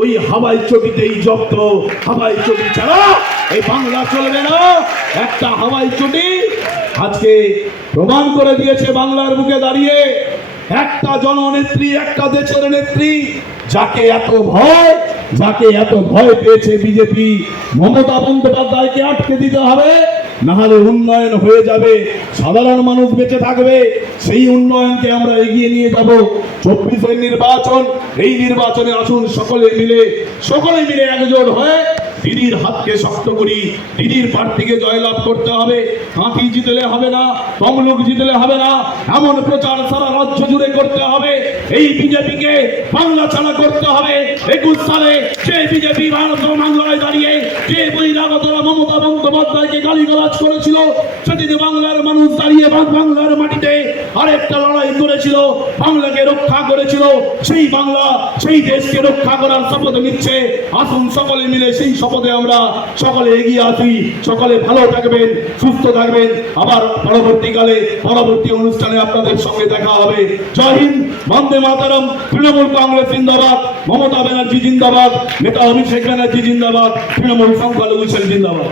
ওই হাওয়াই চটিতেই জব্দ, হাওয়াই চটি ছাড়া এই বাংলা চলবে না। একটা হাওয়াই চটি আজকে প্রমাণ করে দিয়েছে বাংলার বুকে দাঁড়িয়ে। একটা জননেত্রী, একটা দেশের নেত্রী, যাকে এত ভয়, যাকে এত ভয় পেয়েছে বিজেপি, মমতা বন্দ্যোপাধ্যায়কে আটকে দিতে হবে। নাহলে উন্নয়ন হয়ে যাবে, সাধারণ মানুষ বেঁচে থাকবে, সেই উন্নয়নকে আমরা এগিয়ে নিয়ে যাব। চব্বিশের নির্বাচন, এই নির্বাচনে আসুন সকলে মিলে সকলে মিলে একজোট হয়ে দিদির হাতকে শক্ত করি। দিদির প্রার্থীকে জয়লাভ করতে হবে কাঁথি জিতলে হবে না, তমলুক জিতলে হবে না, এমন প্রচার সারা রাজ্য জুড়ে করতে হবে। এই বিজেপিকে বাংলা ছাড়া করতে হবে। একুশ সালে যে বিজেপি ভারত বাংলায় দাঁড়িয়ে, যে বহিরাগতরা বন্দ্যোপাধ্যায়কে করেছিল বাংলার মানুষ দাঁড়িয়ে বাংলার মাটিতে আরেকটা লড়াই করেছিল, বাংলাকে রক্ষা করেছিল। সেই বাংলা, সেই দেশকে রক্ষা করার শপথ নিচ্ছে। আসুন সকলে মিলে সেই শপথে আমরা সকলে এগিয়ে আসি। সকলে ভালো থাকবেন, সুস্থ থাকবেন। আবার পরবর্তীকালে, পরবর্তী অনুষ্ঠানে আপনাদের সঙ্গে দেখা হবে। জয় হিন্দ, বন্দে মাতারম, তৃণমূল কংগ্রেস জিন্দাবাদ, মমতা ব্যানার্জি জিন্দাবাদ, নেতা অভিষেক ব্যানার্জি জিন্দাবাদ, তৃণমূল সংখ্যালঘু জিন্দাবাদ।